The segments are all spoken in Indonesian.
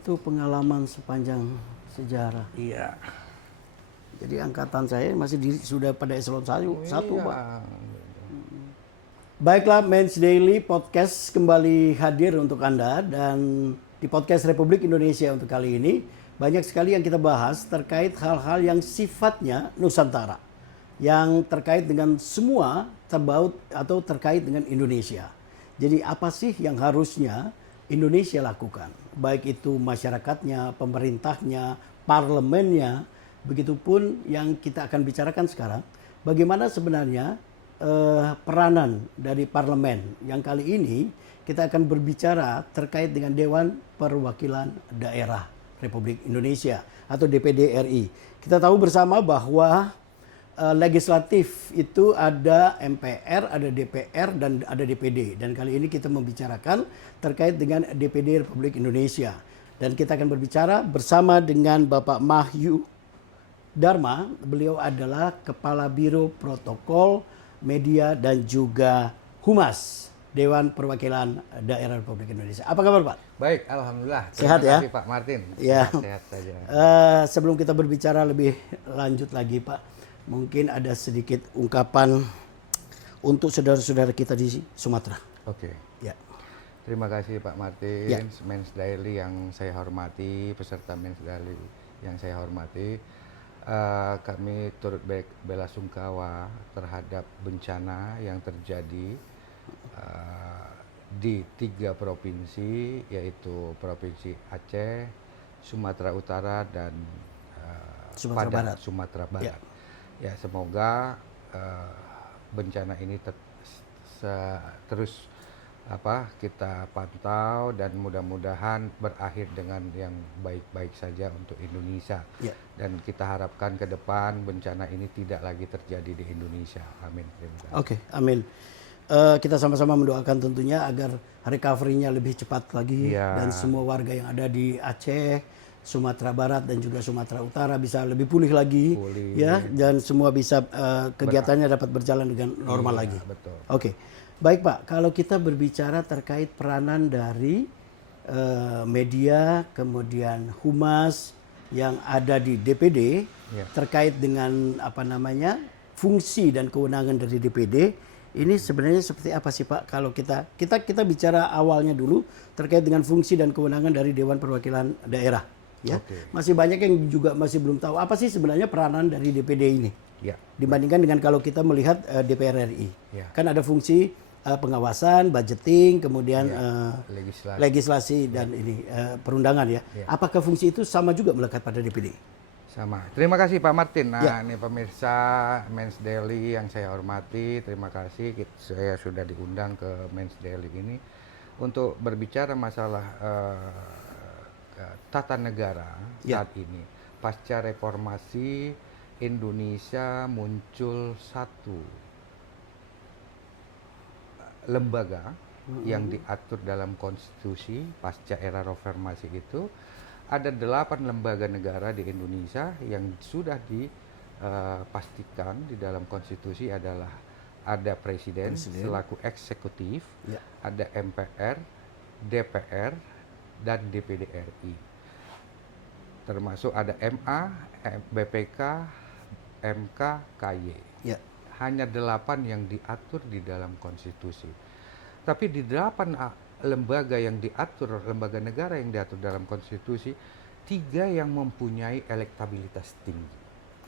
itu pengalaman sepanjang sejarah. Iya. Jadi angkatan saya sudah pada eselon 1, Iya. Pak. Baiklah, Men's Daily Podcast kembali hadir untuk Anda, dan di Podcast Republik Indonesia untuk kali ini banyak sekali yang kita bahas terkait hal-hal yang sifatnya Nusantara, yang terkait dengan semua terbaut atau terkait dengan Indonesia. Jadi apa sih yang harusnya Indonesia lakukan? Baik itu masyarakatnya, pemerintahnya, parlemennya, begitupun yang kita akan bicarakan sekarang, bagaimana sebenarnya peranan dari parlemen. Yang kali ini kita akan berbicara terkait dengan Dewan Perwakilan Daerah Republik Indonesia atau DPD RI. Kita tahu bersama bahwa legislatif itu ada MPR, ada DPR, dan ada DPD. Dan kali ini kita membicarakan terkait dengan DPD Republik Indonesia. Dan kita akan berbicara bersama dengan Bapak Mahyu Dharma. Beliau adalah Kepala Biro Protokol, Media, dan juga Humas Dewan Perwakilan Daerah Republik Indonesia. Apa kabar, Pak? Baik, alhamdulillah. Sehat ya? Terima kasih Pak Martin. Ya. Sehat saja. Sebelum kita berbicara lebih lanjut lagi, Pak, mungkin ada sedikit ungkapan untuk saudara-saudara kita di Sumatera. Oke. Ya. Terima kasih Pak Martin, Ya. Men's Daily yang saya hormati, peserta Men's Daily yang saya hormati. Kami turut bela sungkawa terhadap bencana yang terjadi di 3 provinsi, yaitu Provinsi Aceh, Sumatera Utara, dan Sumatera Barat. Ya, semoga bencana ini terus kita pantau dan mudah-mudahan berakhir dengan yang baik-baik saja untuk Indonesia. Ya. Dan kita harapkan ke depan bencana ini tidak lagi terjadi di Indonesia. Amin. Terima kasih. Oke, amin. Kita sama-sama mendoakan tentunya agar recovery-nya lebih cepat lagi, Ya. dan semua warga yang ada di Aceh, Sumatera Barat, dan juga Sumatera Utara bisa lebih pulih lagi, ya, dan semua bisa kegiatannya dapat berjalan dengan normal lagi. Betul. Oke. Baik, Pak, kalau kita berbicara terkait peranan dari media, kemudian humas yang ada di DPD, Ya. terkait dengan fungsi dan kewenangan dari DPD, ini sebenarnya seperti apa sih, Pak? Kalau kita bicara awalnya dulu terkait dengan fungsi dan kewenangan dari Dewan Perwakilan Daerah, ya. Oke. Masih banyak yang juga masih belum tahu apa sih sebenarnya peranan dari DPD ini. Ya. Dibandingkan dengan kalau kita melihat DPR RI. Ya. Kan ada fungsi pengawasan, budgeting, kemudian legislasi dan ini perundangan, ya. Apakah fungsi itu sama juga melekat pada DPD? Sama. Terima kasih Pak Martin. Nah, Ya. ini pemirsa Men's Daily yang saya hormati, terima kasih saya sudah diundang ke Men's Daily ini untuk berbicara masalah tata negara Ya. saat ini. Pasca reformasi Indonesia muncul satu lembaga yang diatur dalam konstitusi. Pasca era reformasi itu ada 8 lembaga negara di Indonesia yang sudah dipastikan di dalam konstitusi adalah ada presiden selaku eksekutif, Ya. ada MPR, DPR, dan DPD RI. Termasuk ada MA, BPK, MK, KY. Ya. Hanya 8 yang diatur di dalam konstitusi. Tapi di 8 lembaga yang diatur, lembaga negara yang diatur dalam konstitusi, 3 yang mempunyai elektabilitas tinggi.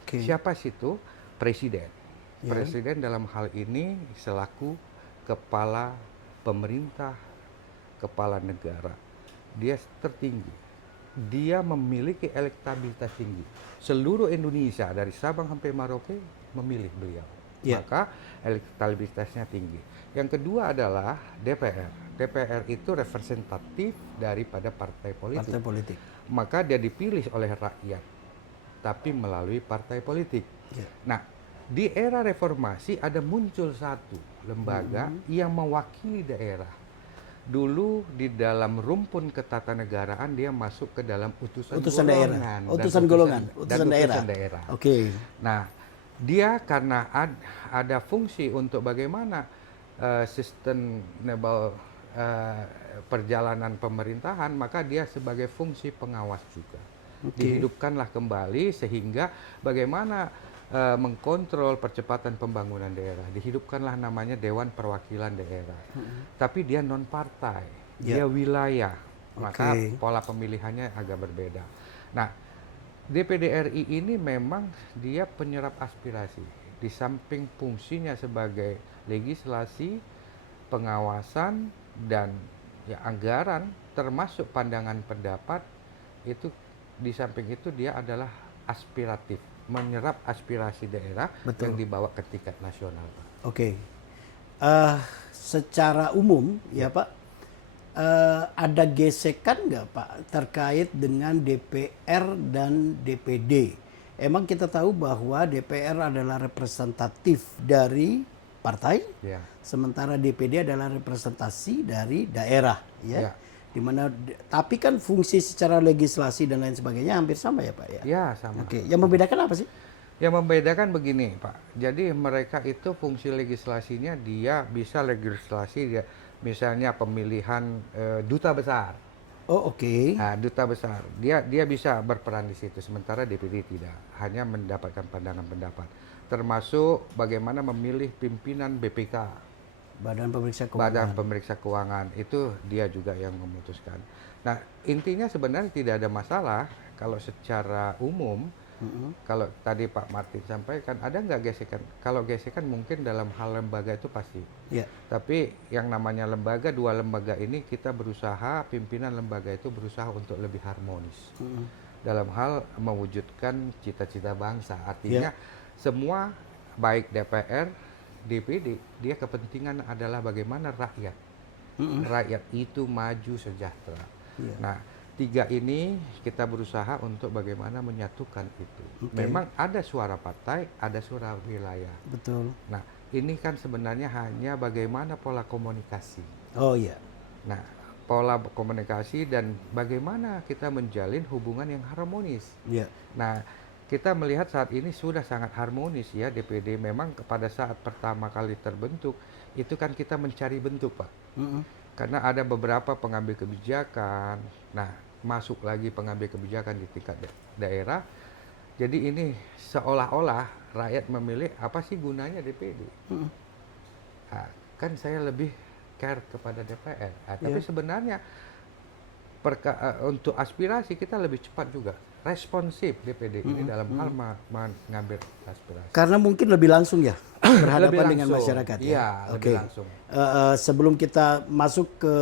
Oke. Siapa situ? Presiden. Ya. Presiden dalam hal ini selaku kepala pemerintah, kepala negara. Dia tertinggi. Dia memiliki elektabilitas tinggi. Seluruh Indonesia dari Sabang sampai Merauke memilih beliau. Ya. Maka elektabilitasnya tinggi. Yang kedua adalah DPR. DPR itu representatif daripada partai politik. Partai politik. Maka dia dipilih oleh rakyat, tapi melalui partai politik. Ya. Nah, di era reformasi ada muncul satu lembaga yang mewakili daerah. Dulu di dalam rumpun ketatanegaraan dia masuk ke dalam utusan daerah. golongan. Utusan golongan. Utusan daerah. Oke. Nah, dia karena ada fungsi untuk bagaimana sustainable perjalanan pemerintahan, maka dia sebagai fungsi pengawas juga. Oke. Dihidupkanlah kembali sehingga bagaimana mengkontrol percepatan pembangunan daerah. Dihidupkanlah namanya Dewan Perwakilan Daerah. Tapi dia non partai, dia wilayah. Maka pola pemilihannya agak berbeda. Nah, DPD RI ini memang dia penyerap aspirasi. Di samping fungsinya sebagai legislasi, pengawasan, dan ya anggaran, termasuk pandangan pendapat, itu di samping itu dia adalah aspiratif, menyerap aspirasi daerah yang dibawa ke tingkat nasional, Pak. Oke. Secara umum ya Pak, ada gesekan nggak Pak terkait dengan DPR dan DPD? Emang kita tahu bahwa DPR adalah representatif dari partai, sementara DPD adalah representasi dari daerah, ya. Dimana, tapi kan fungsi secara legislasi dan lain sebagainya hampir sama ya Pak ya? Ya, sama. Oke, yang membedakan apa sih? Yang membedakan begini Pak, jadi mereka itu fungsi legislasinya dia bisa legislasi, dia misalnya pemilihan duta besar. Oh oke. Nah, duta besar, dia bisa berperan di situ, sementara DPD tidak, hanya mendapatkan pandangan pendapat. Termasuk bagaimana memilih pimpinan BPK. Badan Pemeriksa Keuangan. Badan Pemeriksa Keuangan, itu dia juga yang memutuskan. Nah, intinya sebenarnya tidak ada masalah kalau secara umum. Kalau tadi Pak Martin sampaikan, ada nggak gesekan? Kalau gesekan mungkin dalam hal lembaga itu pasti. Tapi yang namanya lembaga, dua lembaga ini kita berusaha, pimpinan lembaga itu berusaha untuk lebih harmonis. Dalam hal mewujudkan cita-cita bangsa. Artinya semua, baik DPR, DPD, dia kepentingan adalah bagaimana rakyat. Rakyat itu maju sejahtera. Nah, tiga ini kita berusaha untuk bagaimana menyatukan itu. Memang ada suara partai, ada suara wilayah. Betul. Nah, ini kan sebenarnya hanya bagaimana pola komunikasi. Oh iya. Nah, pola komunikasi dan bagaimana kita menjalin hubungan yang harmonis. Nah, kita melihat saat ini sudah sangat harmonis ya DPD. Memang pada saat pertama kali terbentuk, itu kan kita mencari bentuk Pak. Karena ada beberapa pengambil kebijakan, nah masuk lagi pengambil kebijakan di tingkat daerah. Jadi ini seolah-olah rakyat memilih apa sih gunanya DPD. Nah, kan saya lebih care kepada DPR. Tapi sebenarnya untuk aspirasi kita lebih cepat juga. Responsif DPD ini dalam hal mengambil aspirasi. Karena mungkin lebih langsung ya berhadapan dengan masyarakat. Iya, lebih langsung. Sebelum kita masuk ke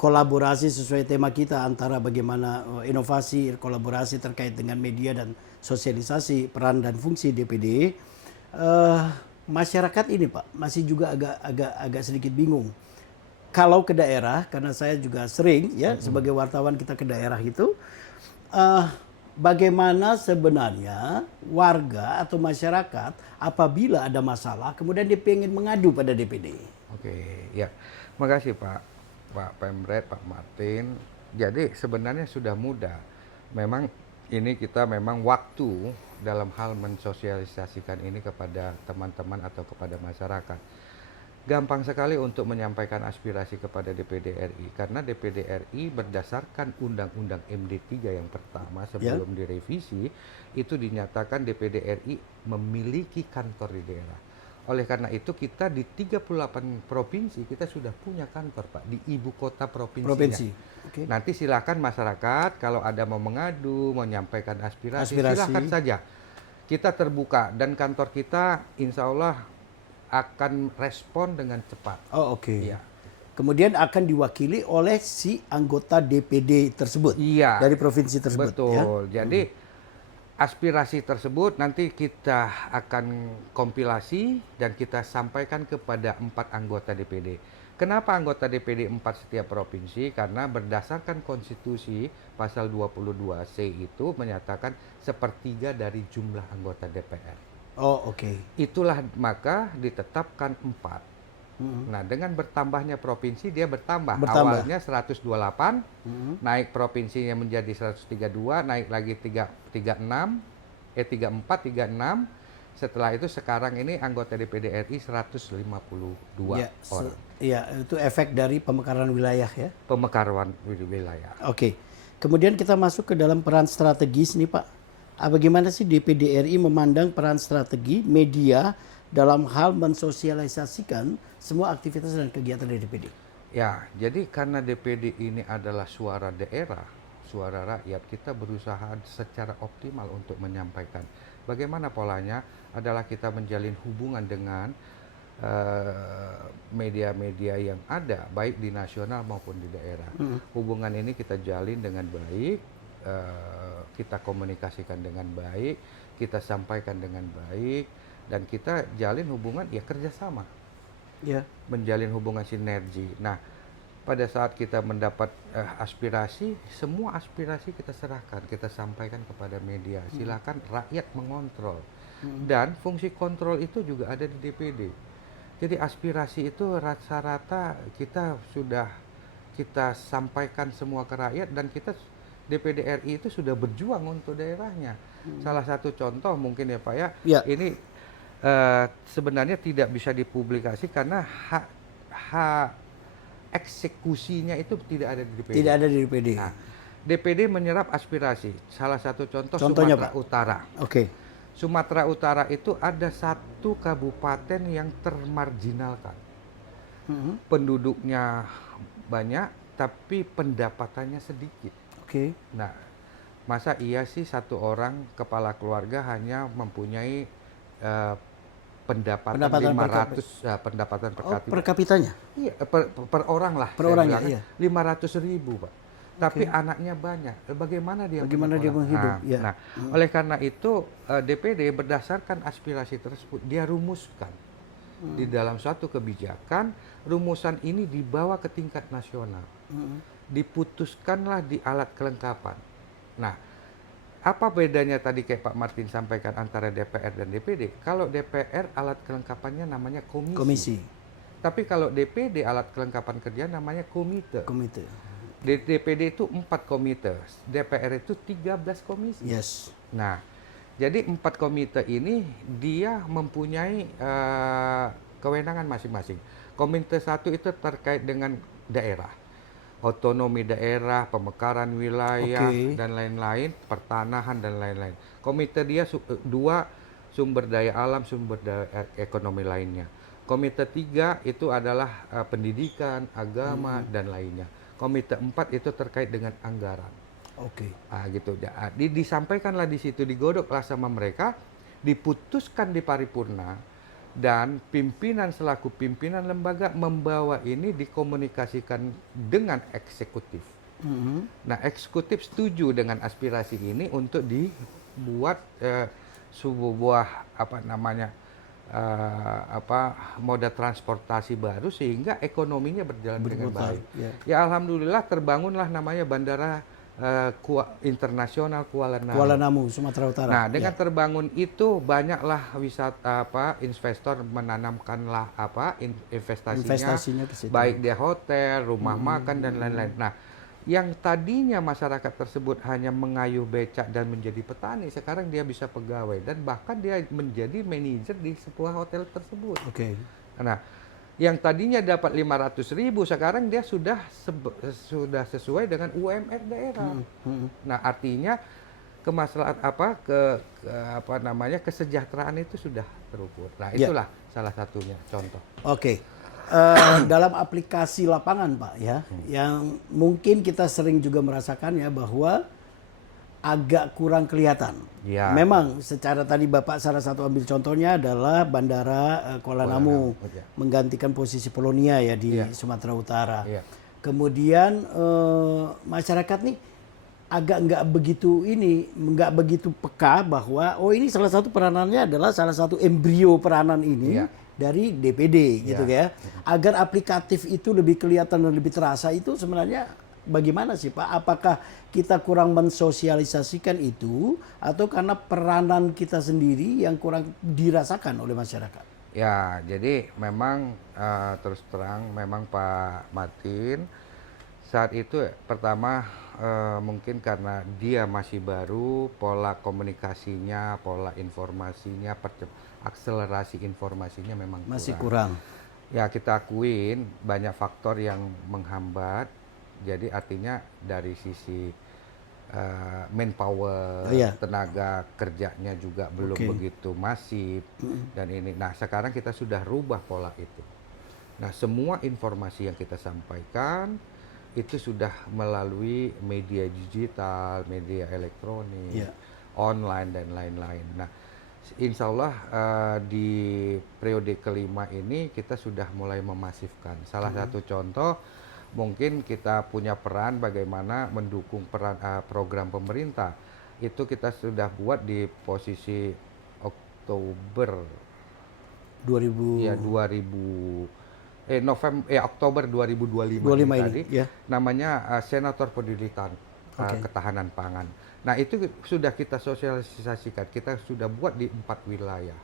kolaborasi sesuai tema kita antara bagaimana inovasi, kolaborasi terkait dengan media dan sosialisasi peran dan fungsi DPD, masyarakat ini Pak masih juga agak sedikit bingung. Kalau ke daerah, karena saya juga sering ya sebagai wartawan kita ke daerah itu, bagaimana sebenarnya warga atau masyarakat apabila ada masalah kemudian dia pengen mengadu pada DPD. Oke, ya, makasih Pak Pemret, Pak Martin. Jadi sebenarnya sudah mudah. Memang ini kita memang waktu dalam hal mensosialisasikan ini kepada teman-teman atau kepada masyarakat. Gampang sekali untuk menyampaikan aspirasi kepada DPD RI karena DPD RI berdasarkan Undang-Undang MD3 yang pertama sebelum direvisi itu dinyatakan DPD RI memiliki kantor di daerah. Oleh karena itu kita di 38 provinsi kita sudah punya kantor Pak di ibu kota provinsinya. Nanti silakan masyarakat kalau ada mau mengadu, menyampaikan aspirasi. Silakan saja. Kita terbuka dan kantor kita insya Allah akan respon dengan cepat. Oh oke. Ya. Kemudian akan diwakili oleh si anggota DPD tersebut. Iya. Dari provinsi tersebut. Betul. Ya? Jadi aspirasi tersebut nanti kita akan kompilasi dan kita sampaikan kepada 4 anggota DPD. Kenapa anggota DPD 4 setiap provinsi? Karena berdasarkan konstitusi pasal 22C itu menyatakan sepertiga dari jumlah anggota DPR. Oh oke. Itulah maka ditetapkan 4. Nah dengan bertambahnya provinsi dia bertambah. Awalnya 128, naik provinsinya menjadi 132, naik lagi 34, 36, Setelah itu sekarang ini anggota DPD RI 152 Ya, orang. iya, itu efek dari pemekaran wilayah ya. Pemekaran wilayah. Oke. Kemudian kita masuk ke dalam peran strategis nih Pak. Bagaimana sih DPD RI memandang peran strategi media dalam hal mensosialisasikan semua aktivitas dan kegiatan dari DPD? Ya, jadi karena DPD ini adalah suara daerah, suara rakyat, kita berusaha secara optimal untuk menyampaikan. Bagaimana polanya adalah kita menjalin hubungan dengan media-media yang ada, baik di nasional maupun di daerah. Hubungan ini kita jalin dengan baik, kita komunikasikan dengan baik, kita sampaikan dengan baik, dan kita jalin hubungan ya kerjasama. Ya. Menjalin hubungan sinergi. Nah, pada saat kita mendapat aspirasi, semua aspirasi kita serahkan, kita sampaikan kepada media. Silakan rakyat mengontrol. Dan fungsi kontrol itu juga ada di DPD. Jadi aspirasi itu rata-rata kita sampaikan semua ke rakyat, dan kita DPD RI itu sudah berjuang untuk daerahnya. Salah satu contoh mungkin ya Pak ya, Ya. ini sebenarnya tidak bisa dipublikasi karena hak eksekusinya itu tidak ada di DPD. Tidak ada di DPD. Nah, DPD menyerap aspirasi. Salah satu contoh Contohnya, Sumatera Pak? Utara. Oke. Sumatera Utara itu ada satu kabupaten yang termarginalkan. Penduduknya banyak, tapi pendapatannya sedikit. Oke. Nah, masa iya sih satu orang kepala keluarga hanya mempunyai pendapatan 500 pendapatan per kapita. Per kapitanya? Iya, per orang lah. Per orangnya, iya. 500.000, Pak. Tapi anaknya banyak. Bagaimana dia menghidup? Ya. Nah, oleh karena itu DPD berdasarkan aspirasi tersebut dia rumuskan di dalam suatu kebijakan. Rumusan ini dibawa ke tingkat nasional. Diputuskanlah di alat kelengkapan. Nah, apa bedanya tadi kayak Pak Martin sampaikan antara DPR dan DPD? Kalau DPR alat kelengkapannya namanya komisi. Tapi kalau DPD alat kelengkapan kerja namanya komite. Di DPD itu 4 komite, DPR itu 13 komisi. Yes. Nah, jadi 4 komite ini dia mempunyai kewenangan masing-masing. Komite 1 itu terkait dengan daerah, otonomi daerah, pemekaran wilayah, dan lain-lain, pertanahan dan lain-lain. Komite dia 2 sumber daya alam, sumber daya ekonomi lainnya. Komite 3 itu adalah pendidikan, agama, dan lainnya. Komite 4 itu terkait dengan anggaran. Oke. Gitu. Disampaikanlah di situ, digodoklah sama mereka, diputuskan di paripurna, dan pimpinan selaku pimpinan lembaga membawa ini dikomunikasikan dengan eksekutif. Nah, eksekutif setuju dengan aspirasi ini untuk dibuat sebuah moda transportasi baru sehingga ekonominya berjalan dengan baik. Ya alhamdulillah terbangunlah namanya Bandara Internasional Kuala Namu, Sumatera Utara. Nah, dengan terbangun itu banyaklah investor menanamkanlah investasinya ke situ. Baik dia hotel, rumah makan dan lain-lain. Nah, yang tadinya masyarakat tersebut hanya mengayuh becak dan menjadi petani, sekarang dia bisa pegawai dan bahkan dia menjadi manajer di sebuah hotel tersebut. Oke. Nah, yang tadinya dapat 500.000 sekarang dia sudah sesuai dengan UMR daerah. Nah, artinya kesejahteraan itu sudah terukur. Nah, itulah salah satunya contoh. Oke. Dalam aplikasi lapangan Pak ya, yang mungkin kita sering juga merasakan ya bahwa agak kurang kelihatan. Ya. Memang secara tadi Bapak salah satu ambil contohnya adalah Bandara Kuala Namu menggantikan posisi Polonia ya di Sumatera Utara. Ya. Kemudian masyarakat nih agak nggak begitu peka bahwa ini salah satu peranannya adalah salah satu embrio peranan ini dari DPD gitu ya. Agar aplikatif itu lebih kelihatan dan lebih terasa itu sebenarnya bagaimana sih Pak? Apakah kita kurang mensosialisasikan itu atau karena peranan kita sendiri yang kurang dirasakan oleh masyarakat? Ya, jadi memang terus terang memang Pak Martin saat itu pertama mungkin karena dia masih baru, pola komunikasinya, pola informasinya, akselerasi informasinya memang Masih kurang. kurang. Ya kita akuin banyak faktor yang menghambat. Jadi artinya dari sisi manpower, tenaga kerjanya juga belum begitu masif dan ini. Nah sekarang kita sudah rubah pola itu. Nah semua informasi yang kita sampaikan itu sudah melalui media digital, media elektronik, online dan lain-lain. Nah insya Allah di periode kelima ini kita sudah mulai memasifkan. Salah satu contoh mungkin kita punya peran bagaimana mendukung peran program pemerintah. Itu kita sudah buat di posisi Oktober 2000 Oktober 2025 ini tadi, namanya Senator Peduli Ketahanan Pangan. Nah itu sudah kita sosialisasikan, kita sudah buat di 4 wilayah.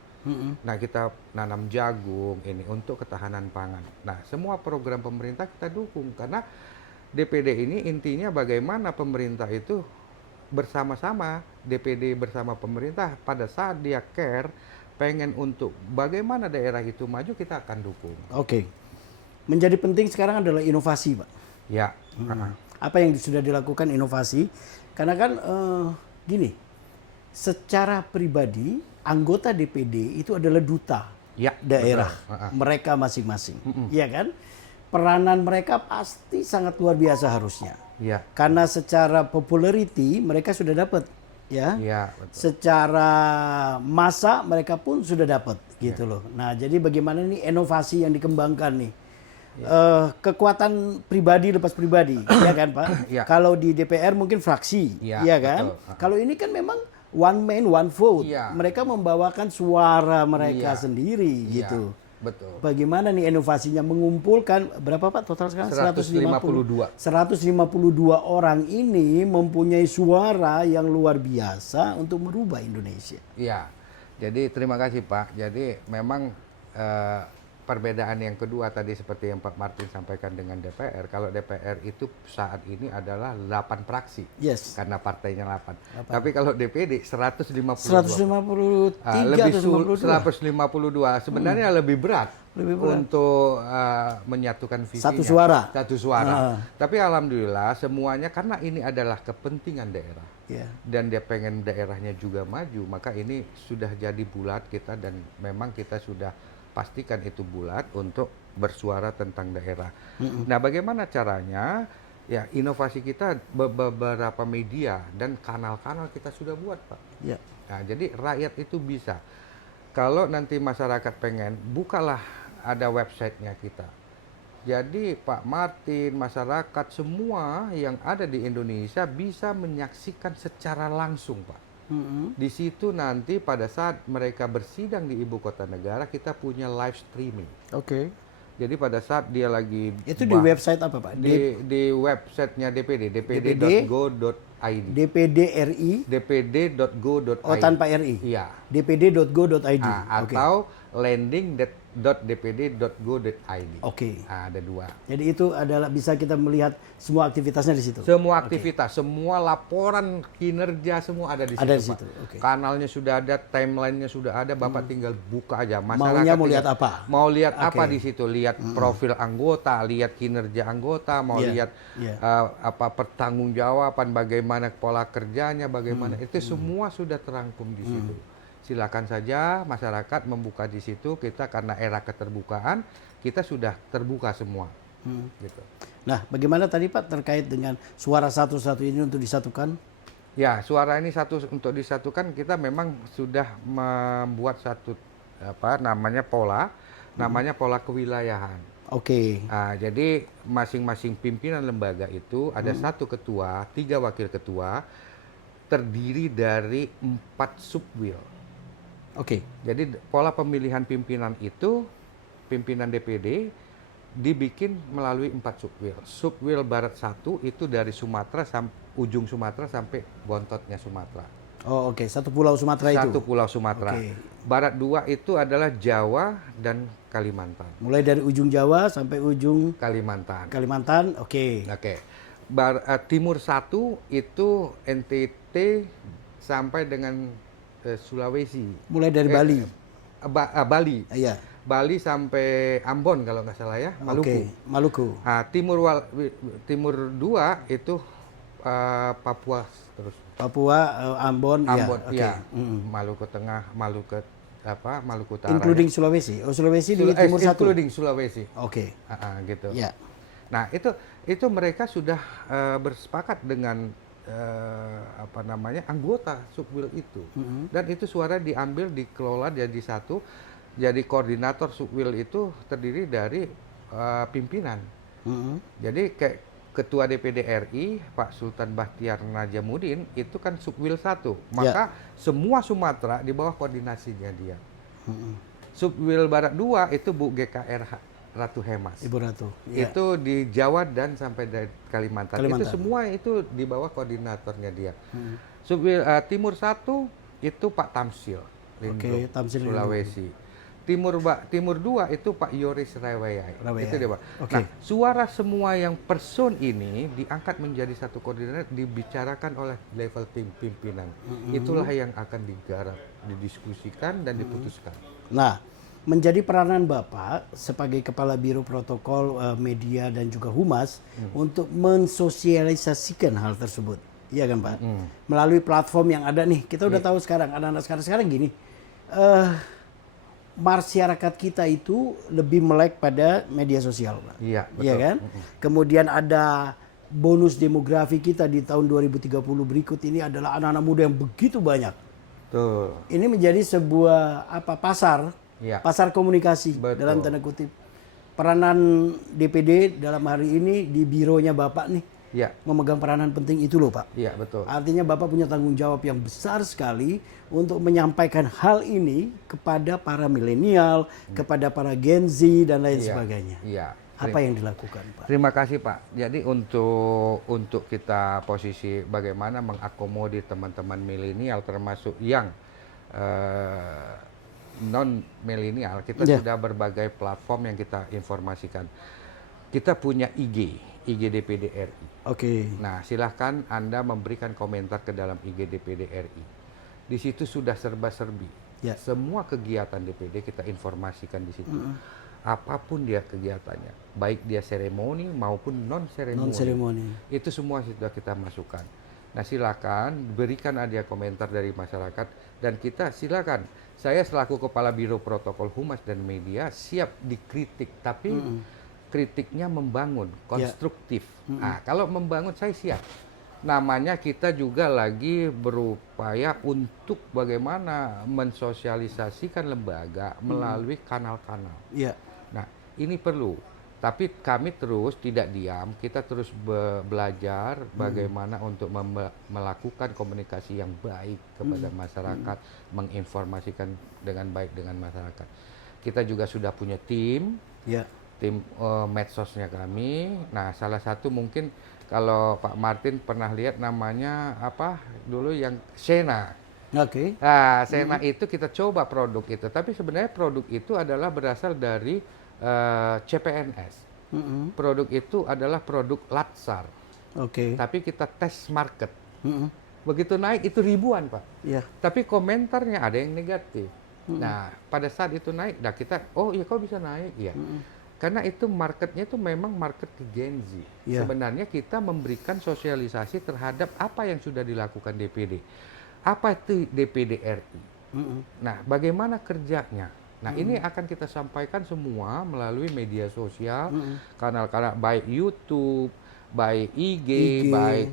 Nah kita nanam jagung ini untuk ketahanan pangan. Nah semua program pemerintah kita dukung karena DPD ini intinya bagaimana pemerintah itu bersama-sama, DPD bersama pemerintah pada saat dia care pengen untuk bagaimana daerah itu maju, kita akan dukung. Oke. Menjadi penting sekarang adalah inovasi, Pak. Ya. Apa yang sudah dilakukan inovasi? Karena kan gini, secara pribadi anggota DPD itu adalah duta daerah mereka masing-masing, iya kan? Peranan mereka pasti sangat luar biasa harusnya, karena secara popularity mereka sudah dapat, betul. Secara masa mereka pun sudah dapat, gitu loh. Nah, jadi bagaimana nih inovasi yang dikembangkan nih? Kekuatan pribadi lepas pribadi, ya kan Pak? Kalau di DPR mungkin fraksi, ya kan? Kalau ini kan memang one man, one vote. Mereka membawakan suara mereka sendiri, gitu. Betul. Bagaimana nih inovasinya mengumpulkan berapa Pak total sekarang? 152. 152 orang ini mempunyai suara yang luar biasa untuk merubah Indonesia. Iya. Jadi terima kasih Pak. Jadi memang perbedaan yang kedua tadi seperti yang Pak Martin sampaikan dengan DPR. Kalau DPR itu saat ini adalah 8 fraksi. Karena partainya 8. Tapi kalau DPD 152. 152. Sebenarnya lebih berat untuk menyatukan visinya. Satu suara. Tapi alhamdulillah semuanya karena ini adalah kepentingan daerah. Dan dia pengen daerahnya juga maju, maka ini sudah jadi bulat kita dan memang kita sudah pastikan itu bulat untuk bersuara tentang daerah. Nah, bagaimana caranya? Ya, inovasi kita beberapa media dan kanal-kanal kita sudah buat, Pak. Nah, jadi rakyat itu bisa. Kalau nanti masyarakat pengen, bukalah ada websitenya kita. Jadi Pak Martin, masyarakat semua yang ada di Indonesia bisa menyaksikan secara langsung, Pak. Di situ nanti pada saat mereka bersidang di ibu kota negara kita punya live streaming. Jadi pada saat dia lagi itu di website apa Pak? Di websitenya DPD, dpd.go.id. dpd.go.id. Oh tanpa RI. Iya. dpd.go.id. Atau landing.dpd.go.id. Ada 2. Jadi itu adalah bisa kita melihat semua aktivitasnya di situ. Semua aktivitas, semua laporan kinerja semua ada di situ. Ada di situ. Kanalnya sudah ada, timelinenya sudah ada, Bapak tinggal buka aja. Masyarakat mau lihat apa? Mau lihat apa di situ? Lihat profil anggota, lihat kinerja anggota, mau lihat apa pertanggungjawaban, bagaimana pola kerjanya, bagaimana itu semua sudah terangkum di situ. Silakan saja masyarakat membuka di situ. Kita karena era keterbukaan, kita sudah terbuka semua. Gitu. Nah, bagaimana tadi Pak terkait dengan suara satu-satu ini untuk disatukan? Ya, suara ini untuk disatukan kita memang sudah membuat satu pola, namanya pola kewilayahan. Nah, jadi masing-masing pimpinan lembaga itu ada 1 ketua, 3 wakil ketua, terdiri dari 4 subwil. Jadi pola pemilihan pimpinan itu, pimpinan DPD dibikin melalui 4 subwil. Subwil Barat 1 itu dari Sumatera ujung Sumatera sampai bontotnya Sumatera. Satu pulau Sumatera itu. Satu pulau Sumatera. Barat 2 itu adalah Jawa dan Kalimantan. Mulai dari ujung Jawa sampai ujung Kalimantan. Timur 1 itu NTT sampai dengan Sulawesi. Mulai dari Bali. Bali. Iya. Bali sampai Ambon kalau nggak salah ya, Maluku. Oke, Maluku. Nah, timur 2 itu Papua terus. Papua, Ambon, Ambon, ya. iya. Maluku Tengah, Maluku Utara. Including Sulawesi. Oh, Sulawesi di timur satu. Including Sulawesi. Oke. Gitu. Ya. Nah, itu mereka sudah bersepakat dengan anggota Subwil itu. Dan itu suara diambil, dikelola jadi satu. Jadi koordinator Subwil itu terdiri dari pimpinan. Jadi kayak Ketua DPD RI Pak Sultan Bahtiar Najamuddin itu kan Subwil 1. Maka semua Sumatera di bawah koordinasinya dia. Subwil Barat 2 itu Bu GKR Ratu Hemas. Ibu Ratu. Ya. Itu di Jawa dan sampai dari Kalimantan. Itu semua itu di bawah koordinatornya dia. Subwil Timur 1 itu Pak Tamsil Lindro, Sulawesi. Timur 2 itu Pak Yoris Raweyai. Itu dia, Pak. Nah, suara semua yang person ini diangkat menjadi satu koordinator, dibicarakan oleh level pimpinan. Itulah yang akan digarap, didiskusikan dan diputuskan. Nah, menjadi peranan Bapak sebagai Kepala Biro Protokol Media dan juga Humas untuk mensosialisasikan hal tersebut. Iya kan, Pak? Melalui platform yang ada nih. Kita udah tahu sekarang, anak-anak sekarang gini. Masyarakat kita itu lebih melek pada media sosial, Pak. Iya, betul. Iya kan? Kemudian ada bonus demografi kita di tahun 2030 berikut ini adalah anak-anak muda yang begitu banyak. Betul. Ini menjadi sebuah pasar, pasar komunikasi. Betul. Dalam tanda kutip. Peranan DPD dalam hari ini di bironya Bapak nih memegang peranan penting itu loh, Pak. Iya, betul. Artinya Bapak punya tanggung jawab yang besar sekali untuk menyampaikan hal ini kepada para milenial, kepada para Gen Z dan lain sebagainya. Iya. Apa yang dilakukan, Pak? Terima kasih, Pak. Jadi untuk kita posisi bagaimana mengakomodir teman-teman milenial termasuk yang non milenial, kita sudah berbagai platform yang kita informasikan. Kita punya IG DPD RI. Oke. Nah, silahkan Anda memberikan komentar ke dalam IG DPD RI. Di situ sudah serba-serbi. Semua kegiatan DPD kita informasikan di situ. Apapun dia kegiatannya, baik dia seremoni maupun non seremoni. Itu semua sudah kita masukkan. Nah, silakan berikan ada komentar dari masyarakat dan kita silakan. Saya selaku Kepala Biro Protokol Humas dan Media siap dikritik, tapi kritiknya membangun, konstruktif. Nah, kalau membangun saya siap. Namanya kita juga lagi berupaya untuk bagaimana mensosialisasikan lembaga melalui kanal-kanal. Nah, ini perlu. Tapi kami terus tidak diam, kita terus belajar bagaimana untuk melakukan komunikasi yang baik kepada masyarakat, menginformasikan dengan baik dengan masyarakat. Kita juga sudah punya tim medsosnya kami. Nah, salah satu mungkin kalau Pak Martin pernah lihat namanya apa dulu yang Sena. Oke. Nah, Sena itu kita coba produk itu, tapi sebenarnya produk itu adalah berasal dari CPNS. Produk itu adalah produk Latsar. Tapi kita tes market. Begitu naik itu ribuan, Pak. Tapi komentarnya ada yang negatif. Nah, pada saat itu naik, nah kita, oh iya kok bisa naik? Ya. Karena itu marketnya itu memang market ke Gen Z. Sebenarnya kita memberikan sosialisasi terhadap apa yang sudah dilakukan DPD. Apa itu DPD RI? Nah, bagaimana kerjanya? Nah, ini akan kita sampaikan semua melalui media sosial, kanal-kanal baik YouTube, baik IG, baik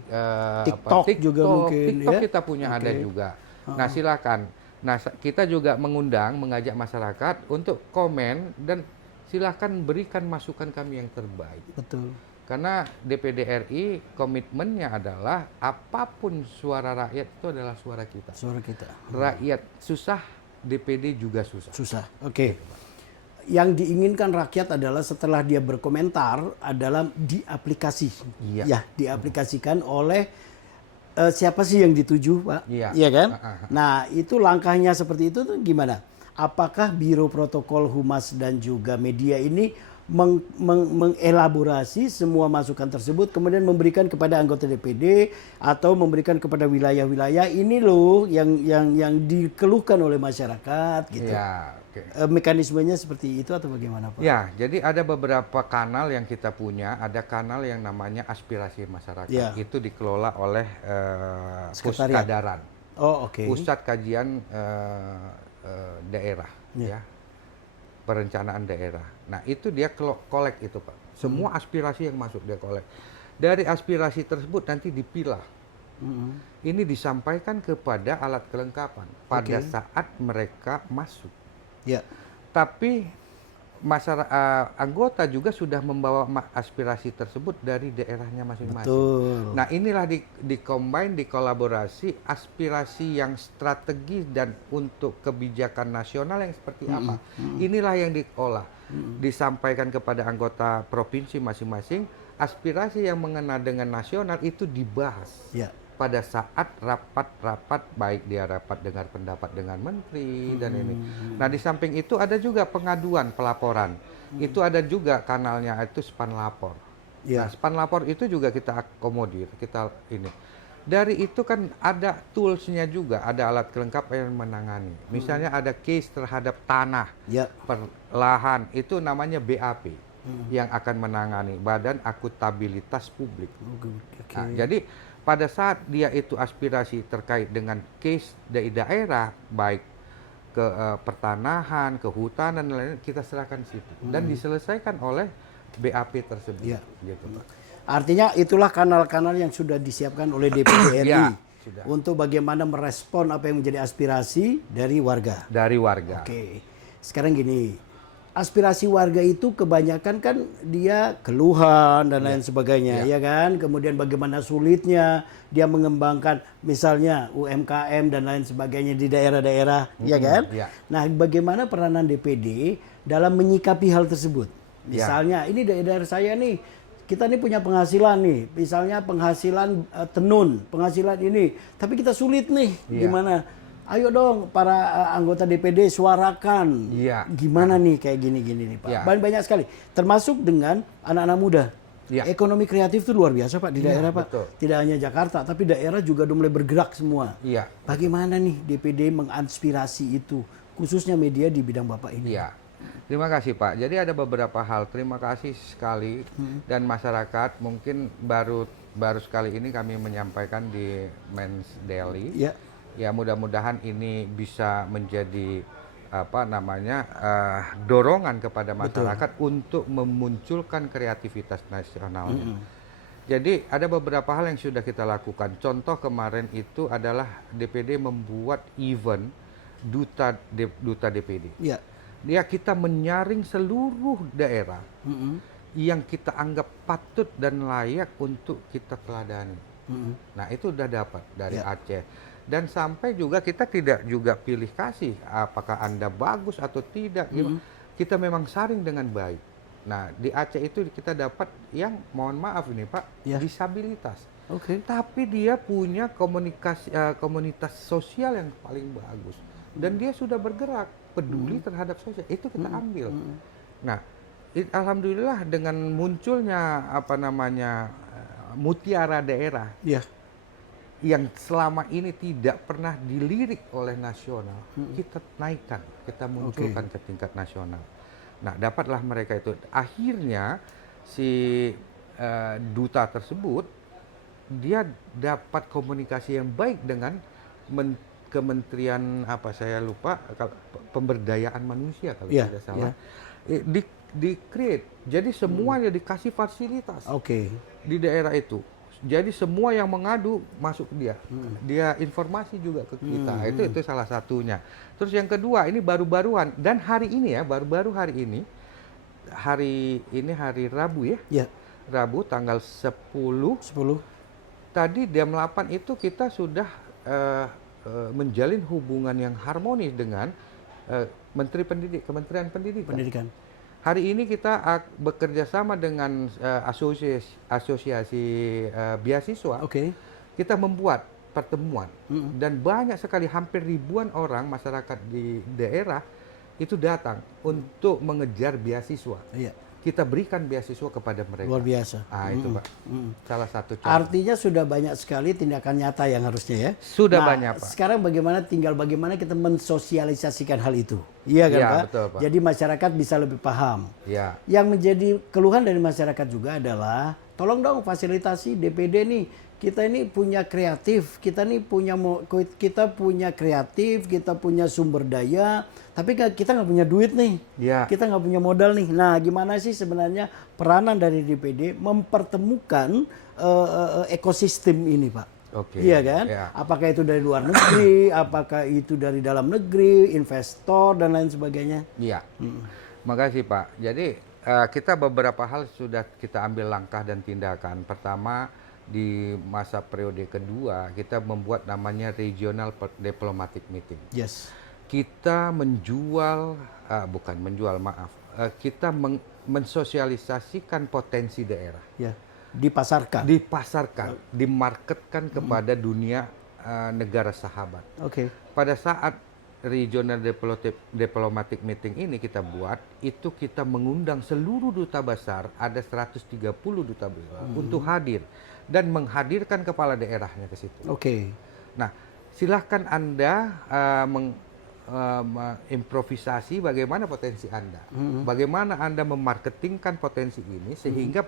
TikTok juga mungkin. TikTok kita punya ada juga. Nah, silakan. Nah, kita juga mengajak masyarakat untuk komen dan silakan berikan masukan kami yang terbaik. Betul. Karena DPD RI komitmennya adalah apapun suara rakyat itu adalah suara kita. Suara kita. Rakyat susah, DPD juga susah. Susah. Oke. Yang diinginkan rakyat adalah setelah dia berkomentar adalah diaplikasi. Ya, diaplikasikan oleh siapa sih yang dituju, Pak? Iya kan? Nah, itu langkahnya seperti itu tuh gimana? Apakah Biro Protokol Humas dan juga media ini mengelaborasi semua masukan tersebut, kemudian memberikan kepada anggota DPD atau memberikan kepada wilayah-wilayah ini loh yang dikeluhkan oleh masyarakat gitu. Ya, oke. Mekanismenya seperti itu atau bagaimana Pak? Ya, jadi ada beberapa kanal yang kita punya. Ada kanal yang namanya aspirasi masyarakat. Ya. Itu dikelola oleh Sekretariat. Puskadaran, Oh oke. Pusat Kajian Daerah, Ya. ya, perencanaan daerah. Nah, itu dia kolek itu Pak. Semua aspirasi yang masuk dia kolek. Dari aspirasi tersebut nanti dipilah. Ini disampaikan kepada alat kelengkapan pada Oke. saat mereka masuk. Ya. Tapi anggota juga sudah membawa aspirasi tersebut dari daerahnya masing-masing. Betul. Nah, inilah di-combine, dikolaborasi aspirasi yang strategis dan untuk kebijakan nasional yang seperti apa. Inilah yang diolah. Disampaikan kepada anggota provinsi masing-masing, aspirasi yang mengena dengan nasional itu dibahas. Ya. Pada saat rapat-rapat, baik dia rapat dengar pendapat dengan menteri dan ini. Nah, di samping itu ada juga pengaduan, pelaporan. Itu ada juga kanalnya, itu Span Lapor. Ya. Nah, Span Lapor itu juga kita akomodir, kita ini. Dari itu kan ada toolsnya juga, ada alat kelengkap yang menangani. Misalnya ada case terhadap tanah, Ya. lahan, itu namanya BAP yang akan menangani, Badan Akuntabilitas Publik. Oke. Nah, jadi pada saat dia itu aspirasi terkait dengan case dari daerah, baik ke pertanahan, kehutanan, dan lain-lain, kita serahkan situ dan diselesaikan oleh BAP tersebut. Ya. Gitu, Pak. Artinya itulah kanal-kanal yang sudah disiapkan oleh DPD RI Ya, sudah. untuk bagaimana merespon apa yang menjadi aspirasi dari warga. Dari warga. Oke. Sekarang gini, aspirasi warga itu kebanyakan kan dia keluhan dan lain sebagainya, ya kan? Kemudian bagaimana sulitnya dia mengembangkan misalnya UMKM dan lain sebagainya di daerah-daerah, ya kan? ya. Nah, bagaimana peranan DPD dalam menyikapi hal tersebut? Misalnya, ini daerah saya nih, kita nih punya penghasilan nih, misalnya penghasilan tenun, penghasilan ini, tapi kita sulit nih, gimana? Ayo dong para anggota DPD suarakan. Iya. Gimana nih kayak gini-gini nih Pak. Iya. Banyak sekali. Termasuk dengan anak-anak muda. Iya. Ekonomi kreatif itu luar biasa Pak di Iya, daerah Pak. betul. Tidak hanya Jakarta, tapi daerah juga udah mulai bergerak semua. Iya. Bagaimana nih DPD menginspirasi itu, khususnya media di bidang Bapak ini? Iya. Terima kasih Pak. Jadi ada beberapa hal. Terima kasih sekali dan masyarakat mungkin baru sekali ini kami menyampaikan di Men's Daily. Ya. Ya, mudah-mudahan ini bisa menjadi dorongan kepada masyarakat untuk memunculkan kreativitas nasionalnya. Jadi ada beberapa hal yang sudah kita lakukan. Contoh kemarin itu adalah DPD membuat event duta DPD. Ya. Dia kita menyaring seluruh daerah yang kita anggap patut dan layak untuk kita teladani. Nah, itu udah dapat dari Aceh. Dan sampai juga kita tidak juga pilih kasih apakah Anda bagus atau tidak. Kita memang saring dengan baik. Nah, di Aceh itu kita dapat yang mohon maaf ini Pak, disabilitas. Oke. Tapi dia punya komunitas sosial yang paling bagus. Dan dia sudah bergerak, peduli terhadap sosial. Itu kita ambil. Nah, alhamdulillah dengan munculnya mutiara daerah. Ya. Yang selama ini tidak pernah dilirik oleh nasional, kita naikkan, kita munculkan ke tingkat nasional. Nah, dapatlah mereka itu. Akhirnya si duta tersebut, dia dapat komunikasi yang baik dengan Kementerian saya lupa, Pemberdayaan Manusia kalau tidak salah. Di-create, jadi semuanya dikasih fasilitas di daerah itu. Jadi semua yang mengadu masuk ke dia. Dia informasi juga ke kita. Itu salah satunya. Terus yang kedua, ini baru-baruan dan hari ini ya, baru-baru hari ini hari Rabu ya. Ya. Rabu tanggal 10. Tadi jam 8 itu kita sudah menjalin hubungan yang harmonis dengan Kementerian Pendidikan. Hari ini kita bekerja sama dengan asosiasi beasiswa. Kita membuat pertemuan dan banyak sekali, hampir ribuan orang masyarakat di daerah itu datang untuk mengejar beasiswa. kita berikan beasiswa kepada mereka. Luar biasa. Itu Pak, salah satu contoh. Artinya sudah banyak sekali tindakan nyata yang harusnya ya. Sudah banyak Pak. Sekarang bagaimana kita mensosialisasikan hal itu, iya kan Ya, Pak? betul, Pak. Jadi masyarakat bisa lebih paham. Ya, Yang menjadi keluhan dari masyarakat juga adalah, tolong dong fasilitasi DPD nih. Kita ini punya kreatif, kita punya sumber daya, tapi kita nggak punya duit nih, Ya. kita nggak punya modal nih. Nah, gimana sih sebenarnya peranan dari DPD mempertemukan ekosistem ini, Pak? Oke. Iya kan? Ya. Apakah itu dari luar negeri, apakah itu dari dalam negeri, investor dan lain sebagainya? Iya. Makasih Pak. Jadi kita beberapa hal sudah kita ambil langkah dan tindakan. Pertama, di masa periode kedua kita membuat namanya Regional Diplomatic Meeting. Yes. Kita kita mensosialisasikan potensi daerah. Ya. Dipasarkan. Dimarketkan kepada dunia negara sahabat. Oke. Pada saat Regional Diplomatic Meeting ini kita buat, itu kita mengundang seluruh duta besar, ada 130 duta besar untuk hadir dan menghadirkan kepala daerahnya ke situ. Oke. Nah, silahkan Anda improvisasi bagaimana potensi Anda, bagaimana Anda memarketingkan potensi ini sehingga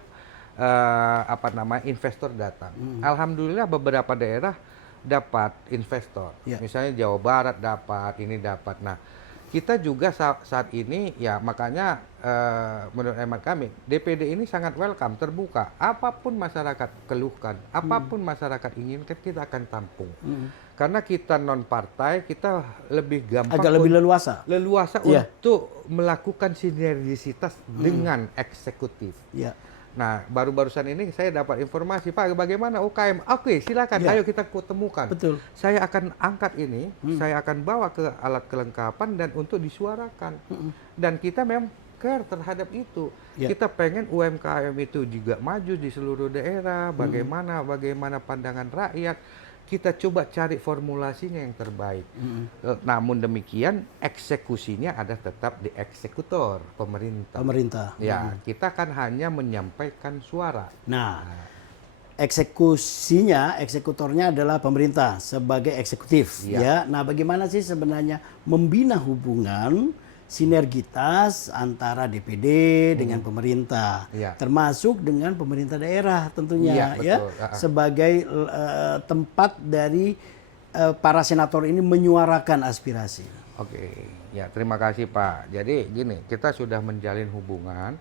investor datang. Alhamdulillah beberapa daerah dapat investor, misalnya Jawa Barat dapat, ini dapat. Nah, kita juga saat ini ya makanya menurut hemat kami DPD ini sangat welcome, terbuka. Apapun masyarakat keluhkan, apapun masyarakat inginkan kita akan tampung. Karena kita non partai, kita lebih gampang, agak lebih leluasa untuk melakukan sinergisitas dengan eksekutif. Nah, barusan ini saya dapat informasi, Pak, bagaimana UKM? Oke, silakan, ayo kita ketemukan. Betul. Saya akan angkat ini, saya akan bawa ke alat kelengkapan dan untuk disuarakan. Dan kita memang care terhadap itu. Kita pengen UMKM itu juga maju di seluruh daerah, bagaimana pandangan rakyat. Kita coba cari formulasinya yang terbaik. Namun demikian eksekusinya ada tetap di eksekutor pemerintah. Ya, kita kan hanya menyampaikan suara. Nah, eksekutornya adalah pemerintah sebagai eksekutif. Ya. Nah, bagaimana sih sebenarnya membina hubungan sinergitas antara DPD dengan pemerintah, termasuk dengan pemerintah daerah tentunya, sebagai tempat dari para senator ini menyuarakan aspirasi. Oke, ya terima kasih Pak. Jadi gini, kita sudah menjalin hubungan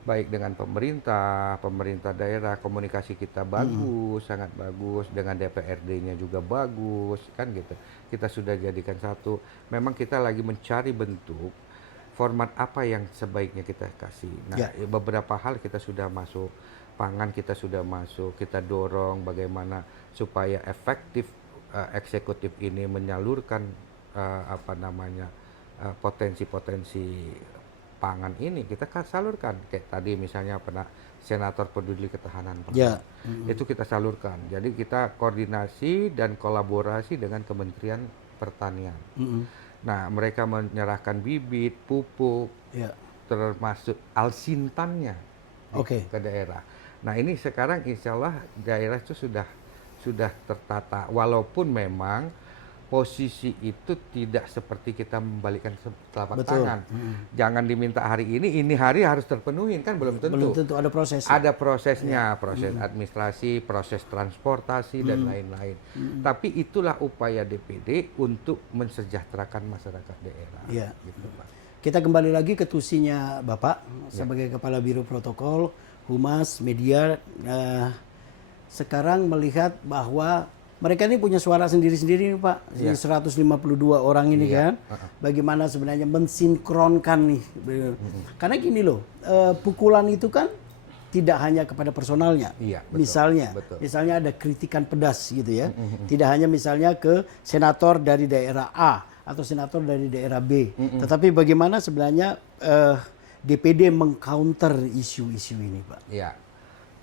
baik dengan pemerintah daerah, komunikasi kita bagus, sangat bagus, dengan DPRD-nya juga bagus, kan gitu. Kita sudah jadikan satu. Memang kita lagi mencari bentuk format apa yang sebaiknya kita kasih. Nah, beberapa hal kita sudah masuk, pangan kita sudah masuk, kita dorong bagaimana supaya efektif eksekutif ini menyalurkan potensi-potensi pangan ini kita salurkan. Kayak tadi misalnya Senator Peduli Ketahanan Pangan. Itu kita salurkan. Jadi kita koordinasi dan kolaborasi dengan Kementerian Pertanian. Nah, mereka menyerahkan bibit, pupuk, termasuk alsintannya ke daerah. Nah, ini sekarang insya Allah daerah itu sudah tertata. Walaupun memang posisi itu tidak seperti kita membalikkan telapak tangan. Jangan diminta hari ini hari harus terpenuhi, kan belum tentu. Belum tentu, ada proses. Ada prosesnya, proses administrasi, proses transportasi dan lain-lain. Tapi itulah upaya DPD untuk mensejahterakan masyarakat daerah. Gitu, Pak. Kita kembali lagi ke tusinya Bapak sebagai Kepala Biro Protokol, Humas, Media. Sekarang melihat bahwa mereka ini punya suara sendiri-sendiri nih Pak, 152 orang ini kan. Bagaimana sebenarnya mensinkronkan nih. Karena gini loh, pukulan itu kan tidak hanya kepada personalnya. Misalnya ada kritikan pedas gitu ya. Tidak hanya misalnya ke senator dari daerah A atau senator dari daerah B. Tetapi bagaimana sebenarnya DPD mengcounter isu-isu ini Pak.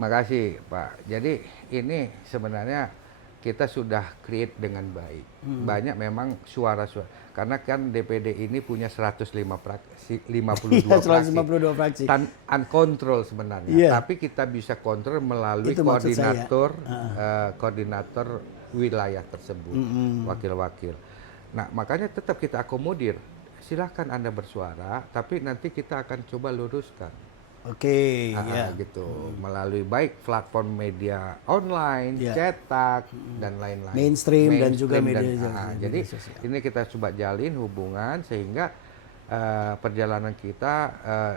Makasih Pak. Jadi ini sebenarnya kita sudah create dengan baik. Banyak memang suara-suara. Karena kan DPD ini punya 152 fraksi. 152 fraksi. Uncontrol sebenarnya. Iya. Tapi kita bisa kontrol melalui Itu maksud saya. koordinator wilayah tersebut, wakil-wakil. Nah, makanya tetap kita akomodir. Silahkan Anda bersuara, tapi nanti kita akan coba luruskan. Oke, ya. Gitu, melalui baik platform media online, cetak, dan lain-lain. Mainstream dan juga media jadi sosial. ini kita coba jalin hubungan sehingga perjalanan kita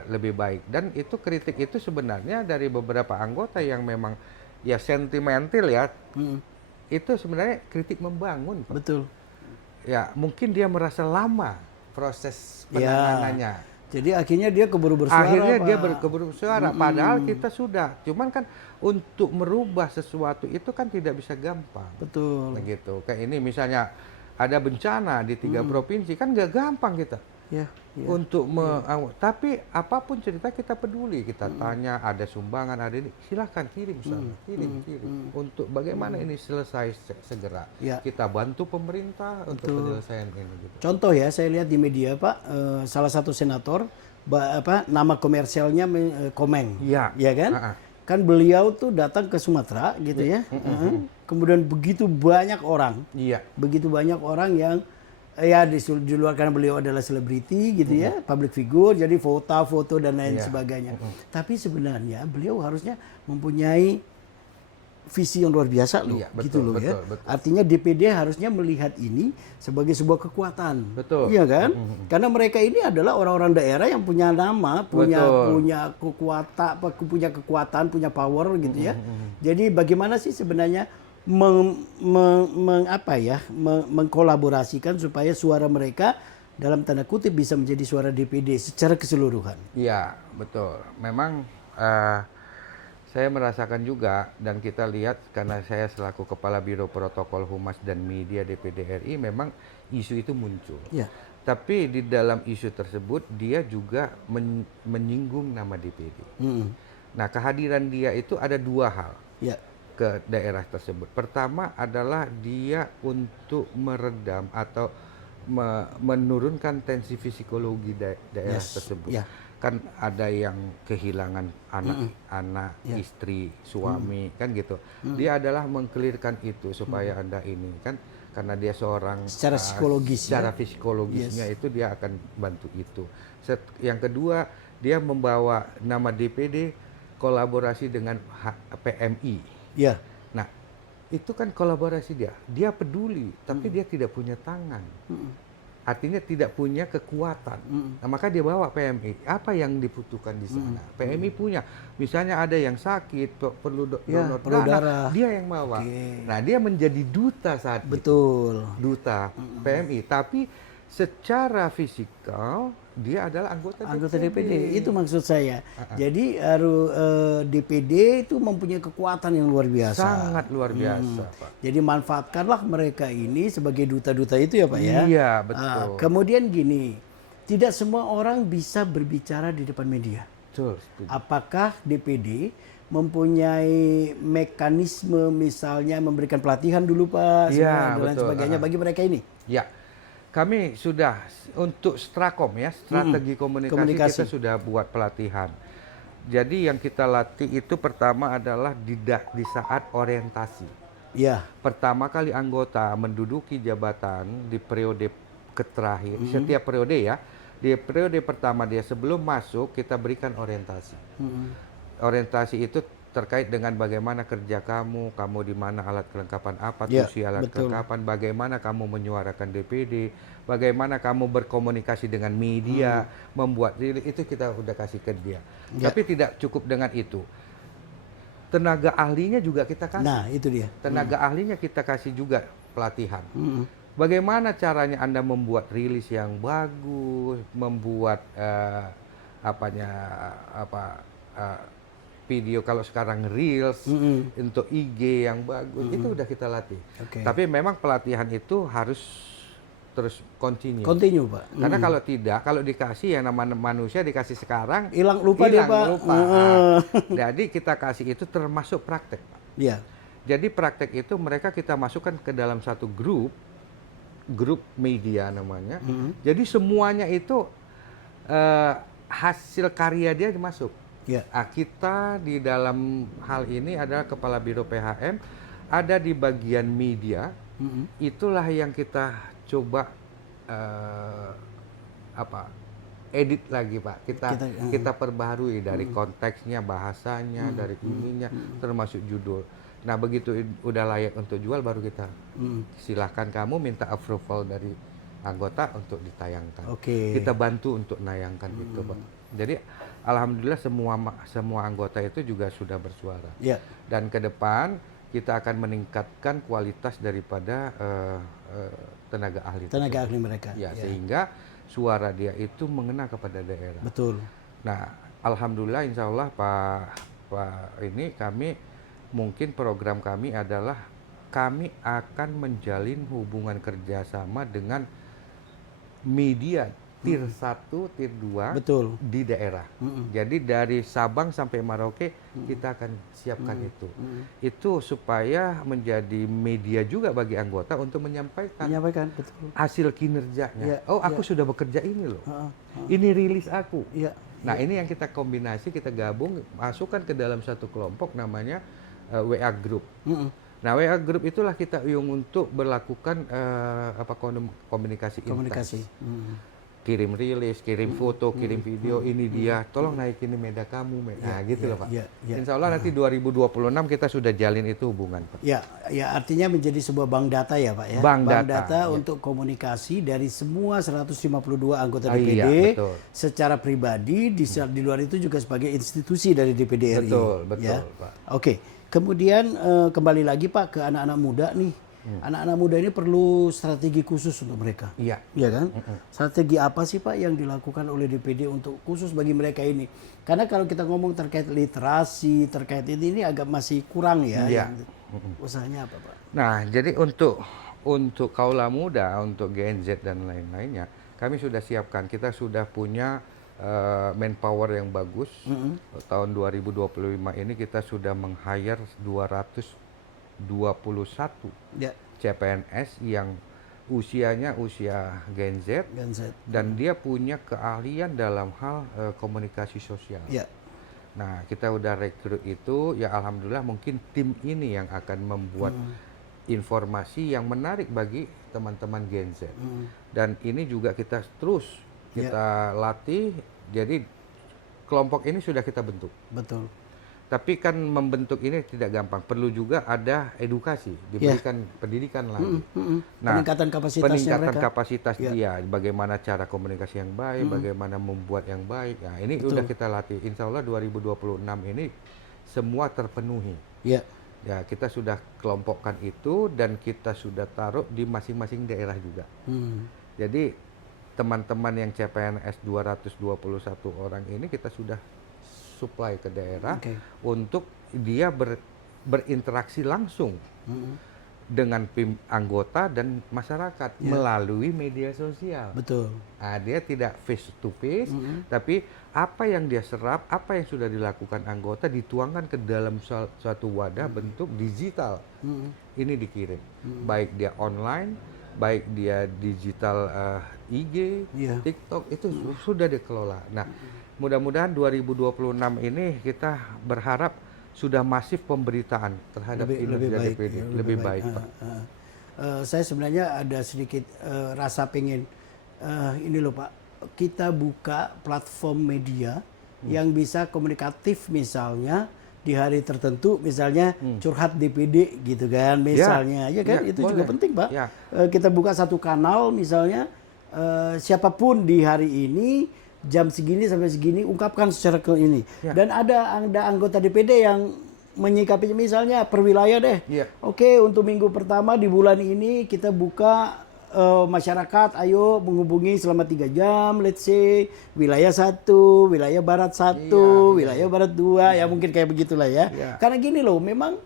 lebih baik. Dan itu kritik itu sebenarnya dari beberapa anggota yang memang ya sentimental ya. Itu sebenarnya kritik membangun, Pak. Betul. Ya, mungkin dia merasa lama proses penanganannya. Jadi akhirnya dia keburu bersuara. Akhirnya Pak. dia keburu bersuara, padahal kita sudah. Cuman kan untuk merubah sesuatu itu kan tidak bisa gampang. Betul. Begitu. Kayak ini misalnya ada bencana di 3 provinsi, kan nggak gampang kita. Ya. Untuk tapi apapun cerita kita peduli, kita tanya, ada sumbangan, ada ini, silahkan kirim sana, kirim. Untuk bagaimana ini selesai segera. Ya. Kita bantu pemerintah untuk penyelesaian ini. Gitu. Contoh ya, saya lihat di media Pak, salah satu senator, nama komersialnya Komeng, Iya. ya kan? Kan beliau tuh datang ke Sumatera, gitu ya. Kemudian begitu banyak orang, begitu banyak orang yang ya di luar karena beliau adalah selebriti gitu ya, public figure, jadi foto dan lain sebagainya. Tapi sebenarnya beliau harusnya mempunyai visi yang luar biasa loh, gitu loh ya. Betul. Artinya DPD harusnya melihat ini sebagai sebuah kekuatan. Betul. Iya kan? Karena mereka ini adalah orang-orang daerah yang punya nama, punya kekuatan, punya power gitu ya. Jadi bagaimana sih sebenarnya mengkolaborasikan supaya suara mereka dalam tanda kutip bisa menjadi suara DPD secara keseluruhan. Iya, betul. Memang saya merasakan juga, dan kita lihat karena saya selaku Kepala Biro Protokol Humas dan Media DPD RI, memang isu itu muncul. Ya. Tapi di dalam isu tersebut dia juga menyinggung nama DPD. Nah, kehadiran dia itu ada 2 hal. Ya. Ke daerah tersebut. Pertama adalah dia untuk meredam atau menurunkan tensi psikologi daerah tersebut. Kan ada yang kehilangan anak, istri, suami, kan gitu. Dia adalah mengkelirkan itu supaya Anda ini kan, karena dia seorang secara psikologis, secara psikologisnya itu dia akan bantu itu. Yang kedua, dia membawa nama DPD kolaborasi dengan PMI. Ya. Nah, itu kan kolaborasi dia. Dia peduli, tapi dia tidak punya tangan. Artinya tidak punya kekuatan. Nah, maka dia bawa PMI. Apa yang dibutuhkan di sana? PMI punya. Misalnya ada yang sakit, perlu donor darah. Dia yang bawa. Nah, dia menjadi duta saat itu. Duta PMI. Tapi secara fisikal dia adalah anggota DPD. Itu maksud saya. Jadi DPD itu mempunyai kekuatan yang luar biasa. Sangat luar biasa, Pak. Jadi manfaatkanlah mereka ini sebagai duta-duta itu ya, Pak ya. Iya, betul. Kemudian gini, tidak semua orang bisa berbicara di depan media. Betul. Apakah DPD mempunyai mekanisme misalnya memberikan pelatihan dulu Pak, dan lain sebagainya bagi mereka ini? Ya. Kami sudah untuk Strakom ya, strategi komunikasi kita sudah buat pelatihan. Jadi yang kita latih itu pertama adalah di saat orientasi. Ya. Pertama kali anggota menduduki jabatan di periode terakhir, setiap periode ya. Di periode pertama dia sebelum masuk kita berikan orientasi. Orientasi itu terkait dengan bagaimana kerja kamu di mana, alat kelengkapan apa, tusi alat kelengkapan, bagaimana kamu menyuarakan DPD, bagaimana kamu berkomunikasi dengan media, membuat rilis, itu kita udah kasih ke dia. Tapi tidak cukup dengan itu. Tenaga ahlinya juga kita kasih. Nah, itu dia. Tenaga ahlinya kita kasih juga pelatihan. Bagaimana caranya Anda membuat rilis yang bagus, membuat video kalau sekarang reels untuk IG yang bagus, itu udah kita latih. Tapi memang pelatihan itu harus terus continue. Pak. Karena kalau tidak, kalau dikasih ya nama manusia dikasih sekarang lupa dia Pak. Jadi kita kasih itu termasuk praktek, Pak. Iya. Jadi praktek itu mereka kita masukkan ke dalam satu grup media namanya. Jadi semuanya itu hasil karya dia masuk. Ya. Kita di dalam hal ini adalah Kepala Biro PHM, ada di bagian media. Itulah yang kita coba edit lagi, Pak. Kita perbaharui dari konteksnya, bahasanya, dari ininya, termasuk judul. Nah, begitu udah layak untuk jual, baru kita silahkan kamu minta approval dari anggota untuk ditayangkan. Kita bantu untuk nayangkan itu, Pak. Jadi alhamdulillah semua anggota itu juga sudah bersuara. Dan ke depan kita akan meningkatkan kualitas daripada tenaga ahli mereka. Sehingga suara dia itu mengena kepada daerah. Betul. Nah, alhamdulillah, insya Allah Pak ini kami mungkin program kami adalah kami akan menjalin hubungan kerjasama dengan media tier 1, tier 2 Betul. di daerah. Jadi dari Sabang sampai Merauke kita akan siapkan itu. Itu supaya menjadi media juga bagi anggota untuk menyampaikan betul. hasil kinerjanya. Aku sudah bekerja ini loh. Ini rilis aku. Nah, ini yang kita kombinasi, kita gabung, masukkan ke dalam satu kelompok namanya WA Group. Nah, WA Group itulah kita untuk berlakukan komunikasi. Kirim rilis, kirim foto, kirim video, ini dia, tolong naikin media kamu. Nah, gitu loh, Pak. Insya Allah nanti 2026 kita sudah jalin itu hubungan, Pak. Ya, artinya menjadi sebuah bank data ya, Pak ya. Bank data untuk komunikasi dari semua 152 anggota DPD secara pribadi, di luar itu juga sebagai institusi dari DPD RI. Betul, Pak. Oke. Kemudian kembali lagi, Pak, ke anak-anak muda nih. Anak-anak muda ini perlu strategi khusus untuk mereka. Iya kan? Strategi apa sih, Pak, yang dilakukan oleh DPD untuk khusus bagi mereka ini? Karena kalau kita ngomong terkait literasi, terkait ini agak masih kurang ya. Usahanya apa, Pak? Nah, jadi untuk kaula muda, untuk Gen Z dan lain-lainnya, kami sudah siapkan. Kita sudah punya manpower yang bagus. Tahun 2025 ini kita sudah meng-hire 221 CPNS yang usianya usia Gen Z. Dan dia punya keahlian dalam hal komunikasi sosial. Nah, kita udah rekrut itu, ya alhamdulillah mungkin tim ini yang akan membuat informasi yang menarik bagi teman-teman Gen Z. Dan ini juga kita terus latih, jadi kelompok ini sudah kita bentuk. Betul. Tapi kan membentuk ini tidak gampang, perlu juga ada edukasi, diberikan pendidikan lagi. Nah, peningkatan kapasitas dia, bagaimana cara komunikasi yang baik, bagaimana membuat yang baik. Nah, ini udah kita latih. Insya Allah 2026 ini semua terpenuhi. Ya, kita sudah kelompokkan itu dan kita sudah taruh di masing-masing daerah juga. Jadi teman-teman yang CPNS 221 orang ini kita sudah supply ke daerah untuk dia berinteraksi langsung dengan anggota dan masyarakat melalui media sosial. Betul. Nah, dia tidak face to face, tapi apa yang dia serap, apa yang sudah dilakukan anggota dituangkan ke dalam suatu wadah bentuk digital. Ini dikirim, baik dia online, baik dia digital IG, TikTok, itu sudah dikelola. Nah, mudah-mudahan 2026 ini kita berharap sudah masif pemberitaan terhadap kinerja DPD lebih baik, Pak. Saya sebenarnya ada sedikit rasa pengen ini loh, Pak, kita buka platform media yang bisa komunikatif, misalnya di hari tertentu, misalnya curhat DPD gitu kan, misalnya, itu boleh. Juga penting, Pak. Kita buka satu kanal, misalnya siapapun di hari ini jam segini sampai segini ungkapkan secara ke ini. Dan ada anggota DPD yang menyikapinya, misalnya per wilayah deh. Oke, untuk minggu pertama di bulan ini kita buka masyarakat, ayo menghubungi selama 3 jam, let's say wilayah 1, wilayah barat 1, wilayah barat 2, ya mungkin kayak begitulah ya. Karena gini loh, memang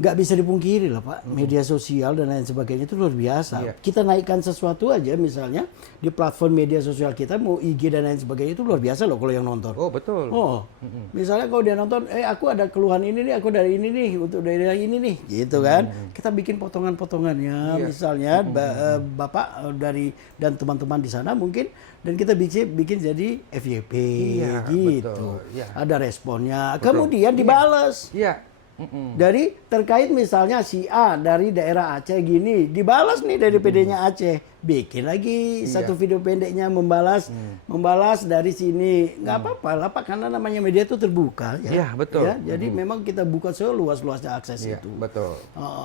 nggak bisa dipungkiri lah Pak, media sosial dan lain sebagainya itu luar biasa. Iya. Kita naikkan sesuatu aja misalnya di platform media sosial kita, mau IG dan lain sebagainya itu luar biasa loh kalau yang nonton. Oh betul. Oh, misalnya kalau dia nonton, aku ada keluhan ini nih, aku dari ini nih, untuk daerah ini nih, gitu kan. Kita bikin potongan-potongannya, Iya. misalnya Bapak dari dan teman-teman di sana mungkin, dan kita bikin jadi FYP, Iya, gitu. betul. Iya. Ada responnya, Betul. kemudian dibales. Iya. Dari terkait misalnya si A dari daerah Aceh gini, dibalas nih dari PD-nya Aceh, bikin lagi satu video pendeknya membalas dari sini, nggak apa-apa lah Pak, karena namanya media itu terbuka ya. Iya, betul. Ya, jadi memang kita buka seluas-luasnya akses Iya, itu. betul.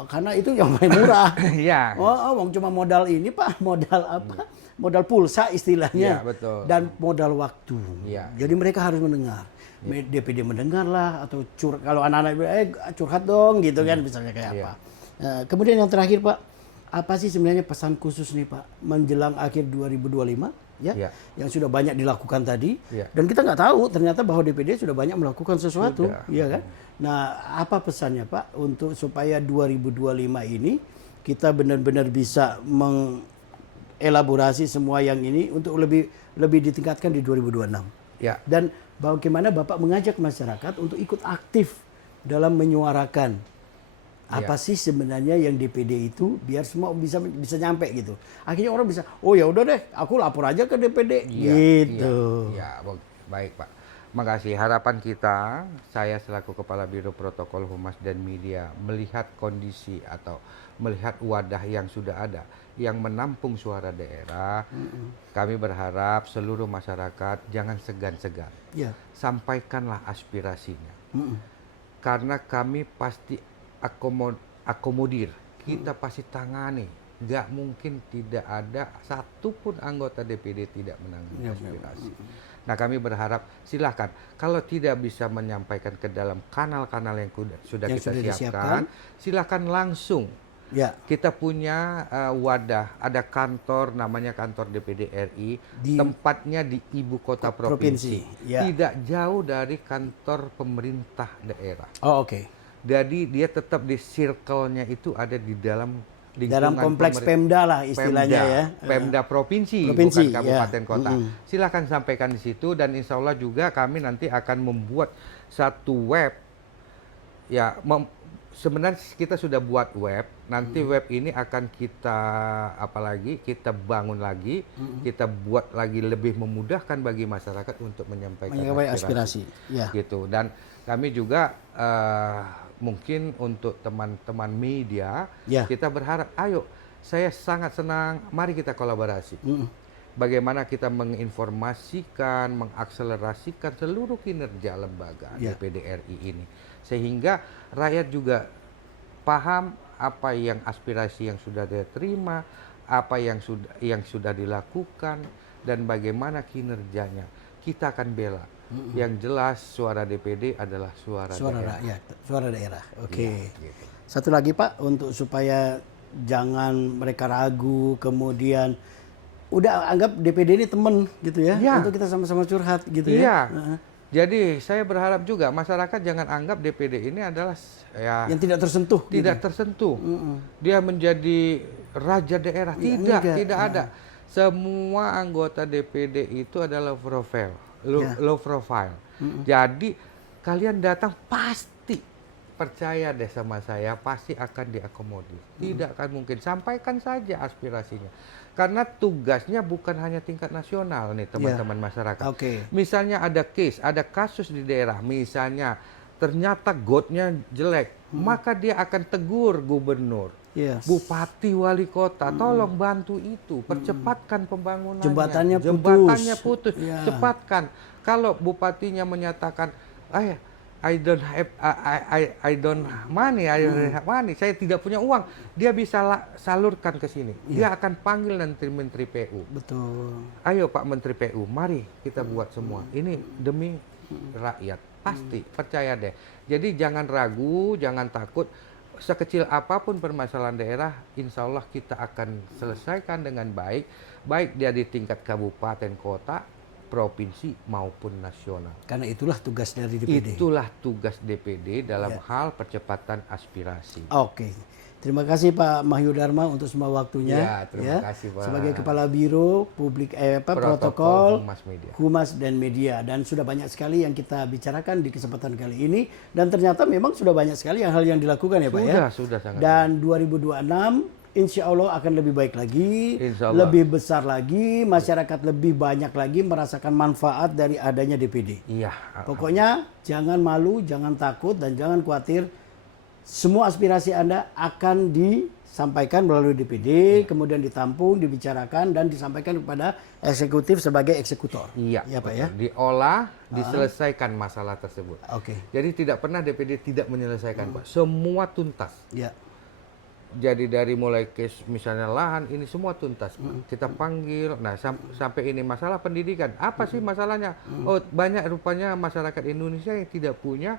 Karena itu yang paling murah. Iya. Wong cuma modal ini Pak, modal apa? Modal pulsa istilahnya. Iya, betul. Dan modal waktu. Iya. Jadi mereka harus mendengar. DPD mendengar lah, atau kalau anak-anak curhat dong gitu kan, misalnya kayak Iya. apa. Kemudian yang terakhir Pak, apa sih sebenarnya pesan khusus nih Pak menjelang akhir 2025 ya, Iya. yang sudah banyak dilakukan tadi, Iya. dan kita nggak tahu ternyata bahwa DPD sudah banyak melakukan sesuatu, Sudah. iya kan? Nah, apa pesannya Pak untuk supaya 2025 ini kita benar-benar bisa mengelaborasi semua yang ini untuk lebih ditingkatkan di 2026? Ya. Dan bagaimana Bapak mengajak masyarakat untuk ikut aktif dalam menyuarakan apa sih sebenarnya yang DPD itu, biar semua bisa nyampe gitu. Akhirnya orang bisa, oh ya udah deh, aku lapor aja ke DPD, gitu. Iya, baik Pak. Makasih. Harapan kita, saya selaku Kepala Biro Protokol Humas dan Media melihat kondisi atau melihat wadah yang sudah ada yang menampung suara daerah. Kami berharap seluruh masyarakat jangan segan-segan. Ya. Sampaikanlah aspirasinya. Karena kami pasti akomodir, kita pasti tangani. Nggak mungkin tidak ada satupun anggota DPD tidak menangani aspirasi. Nah, kami berharap silahkan, kalau tidak bisa menyampaikan ke dalam kanal-kanal yang sudah kita siapkan, silahkan langsung. Ya. Kita punya wadah, ada kantor namanya kantor DPD RI, tempatnya di ibu kota provinsi. Ya. Tidak jauh dari kantor pemerintah daerah. Oh, oke. Jadi dia tetap di circle-nya itu ada di dalam lingkungan kompleks Pemda lah istilahnya ya. Pemda provinsi, bukan kabupaten kota. Silakan sampaikan di situ, dan insya Allah juga kami nanti akan membuat satu web. Ya, sebenarnya kita sudah buat web. Nanti web ini akan kita bangun lagi, kita buat lagi lebih memudahkan bagi masyarakat untuk menyampaikan aspirasi. Ya. Gitu. Dan kami juga mungkin untuk teman-teman media, kita berharap, ayo, saya sangat senang, mari kita kolaborasi. Bagaimana kita menginformasikan, mengakselerasikan seluruh kinerja lembaga DPD RI ini, sehingga rakyat juga paham apa yang aspirasi yang sudah diterima, apa yang sudah dilakukan, dan bagaimana kinerjanya. Kita akan bela. Yang jelas suara DPD adalah suara daerah. Rakyat, suara daerah. Oke. Ya, gitu. Satu lagi Pak, untuk supaya jangan mereka ragu, kemudian udah anggap DPD ini teman gitu ya, untuk kita sama-sama curhat gitu ya. Jadi saya berharap juga masyarakat jangan anggap DPD ini adalah yang tidak tersentuh. Tersentuh. Dia menjadi raja daerah. Tidak ada. Semua anggota DPD itu adalah low profile. Jadi kalian datang pasti percaya deh sama saya, pasti akan diakomodir. Tidak akan mungkin. Sampaikan saja aspirasinya. Karena tugasnya bukan hanya tingkat nasional nih teman-teman masyarakat. Misalnya ada kasus di daerah, misalnya ternyata gotnya jelek, maka dia akan tegur gubernur, bupati, wali kota, tolong bantu itu, percepatkan pembangunannya. Jembatannya putus, cepatkan. Kalau bupatinya menyatakan, I don't have money, saya tidak punya uang, dia bisa salurkan ke sini. Dia akan panggil nanti Menteri PU. Betul. Ayo Pak Menteri PU, mari kita buat semua. Ini demi rakyat, pasti, percaya deh. Jadi jangan ragu, jangan takut. Sekecil apapun permasalahan daerah, insya Allah kita akan selesaikan dengan baik. Baik dia di tingkat kabupaten kota, provinsi maupun nasional. Karena itulah tugas dari DPD. Itulah tugas DPD dalam hal percepatan aspirasi. Oke. Terima kasih Pak Mahyudharma untuk semua waktunya. Ya, terima kasih Pak. Sebagai Kepala Biro Protokol Humas Media. Humas dan Media. Dan sudah banyak sekali yang kita bicarakan di kesempatan kali ini. Dan ternyata memang sudah banyak sekali hal yang dilakukan ya Pak ya. Sudah sangat. Dan 2026 insya Allah akan lebih baik lagi, Insya Allah. lebih besar lagi, masyarakat lebih banyak lagi merasakan manfaat dari adanya DPD. Iya. Pokoknya jangan malu, jangan takut, dan jangan khawatir. Semua aspirasi Anda akan disampaikan melalui DPD, kemudian ditampung, dibicarakan, dan disampaikan kepada eksekutif sebagai eksekutor. Iya, ya Pak betul. ya. Diolah, diselesaikan masalah tersebut. Oke. Jadi tidak pernah DPD tidak menyelesaikan, Pak. Semua tuntas. Ya. Jadi dari mulai case misalnya lahan ini semua tuntas, Pak. Kita panggil. Nah, sampai ini masalah pendidikan. Apa sih masalahnya? Oh, banyak rupanya masyarakat Indonesia yang tidak punya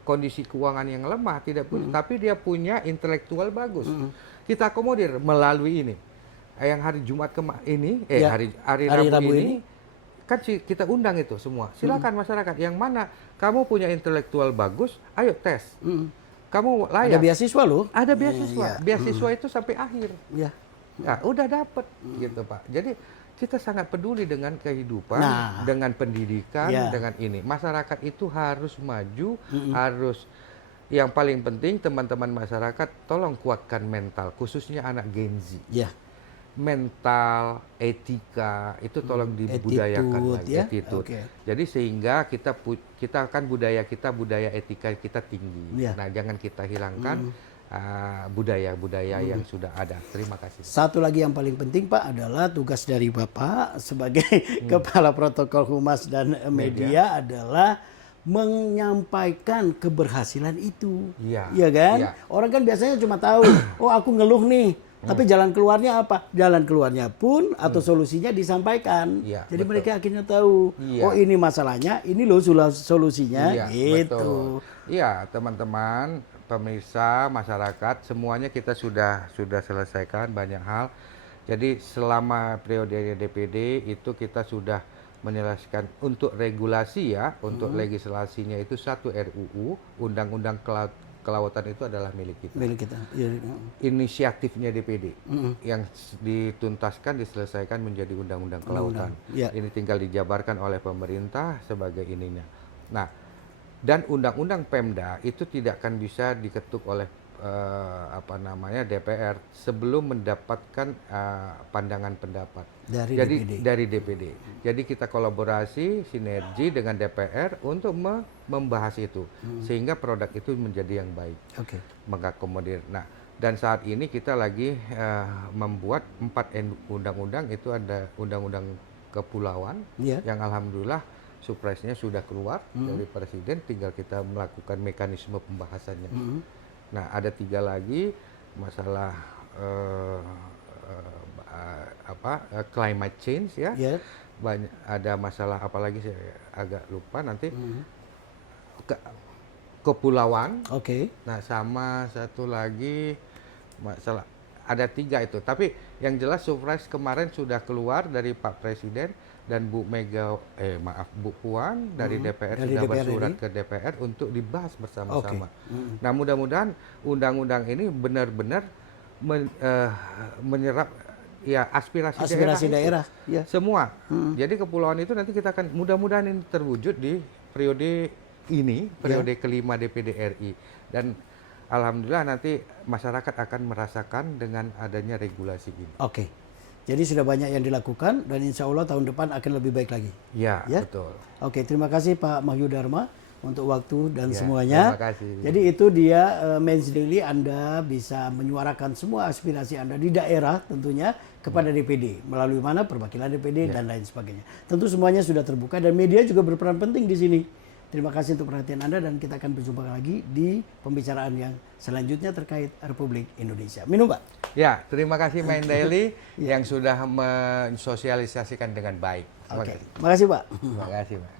kondisi keuangan yang lemah, tidak punya, tapi dia punya intelektual bagus. Kita akomodir melalui ini. Yang hari Jumat hari Rabu ini kan kita undang itu semua. Silakan masyarakat yang mana kamu punya intelektual bagus, ayo tes. Kamu layak. Ada beasiswa loh. Ada beasiswa. Beasiswa itu sampai akhir. Ya. Nah, udah dapet gitu Pak. Jadi kita sangat peduli dengan kehidupan, dengan pendidikan, dengan ini. Masyarakat itu harus maju, harus yang paling penting teman-teman masyarakat tolong kuatkan mental, khususnya anak Gen Z. Ya. Mental, etika itu tolong dibudayakan lagi, attitude. Okay. Jadi sehingga kita akan budaya etika kita tinggi. Nah, jangan kita hilangkan budaya-budaya yang sudah ada. Terima kasih. Satu lagi yang paling penting Pak adalah tugas dari Bapak sebagai Kepala Protokol Humas dan Media adalah menyampaikan keberhasilan itu. Iya kan? Ya. Orang kan biasanya cuma tahu, oh aku ngeluh nih. Tapi jalan keluarnya apa? Jalan keluarnya pun atau solusinya disampaikan. Ya, jadi betul. mereka akhirnya tahu, oh ini masalahnya, ini loh solusinya. Gitu. Iya, teman-teman, pemirsa, masyarakat, semuanya kita sudah selesaikan banyak hal. Jadi selama periode DPD itu kita sudah menyelesaikan untuk regulasi ya, untuk legislasinya itu satu RUU, Undang-Undang Kelautan itu adalah milik kita. Milik kita. Ya. Inisiatifnya DPD yang dituntaskan, diselesaikan menjadi Undang-Undang Kelautan. Ini tinggal dijabarkan oleh pemerintah sebagai ininya. Nah, dan Undang-Undang Pemda itu tidak akan bisa diketuk oleh DPR sebelum mendapatkan pandangan pendapat dari DPD. Jadi kita kolaborasi, sinergi dengan DPR untuk membahas itu sehingga produk itu menjadi yang baik. Mengakomodir. Nah, dan saat ini kita lagi membuat 4 undang-undang. Itu ada undang-undang kepulauan yang alhamdulillah surprise-nya sudah keluar dari Presiden, tinggal kita melakukan mekanisme pembahasannya. Nah, ada 3 lagi masalah climate change ya. Banyak, ada masalah apa lagi saya agak lupa nanti. Kepulauan. Nah, sama satu lagi masalah, ada 3 itu. Tapi yang jelas surprise kemarin sudah keluar dari Pak Presiden dan Bu Puan dari DPR sudah bersurat ke DPR untuk dibahas bersama-sama. Nah, mudah-mudahan undang-undang ini benar-benar menyerap ya aspirasi daerah. Semua. Jadi kepulauan itu nanti kita akan mudah-mudahan ini terwujud di periode ini, periode kelima DPD RI, dan alhamdulillah nanti masyarakat akan merasakan dengan adanya regulasi ini. Jadi sudah banyak yang dilakukan dan insya Allah tahun depan akan lebih baik lagi. Ya, betul. Terima kasih Pak Mahyudharma untuk waktu dan semuanya. Terima kasih. Jadi itu dia Men's Daily, Anda bisa menyuarakan semua aspirasi Anda di daerah tentunya kepada DPD. Melalui mana? Perwakilan DPD dan lain sebagainya. Tentu semuanya sudah terbuka dan media juga berperan penting di sini. Terima kasih untuk perhatian Anda dan kita akan berjumpa lagi di pembicaraan yang selanjutnya terkait Republik Indonesia. Minum Pak. Ya, terima kasih Main Daily yang sudah mensosialisasikan dengan baik. Terima kasih Pak. Terima kasih Pak.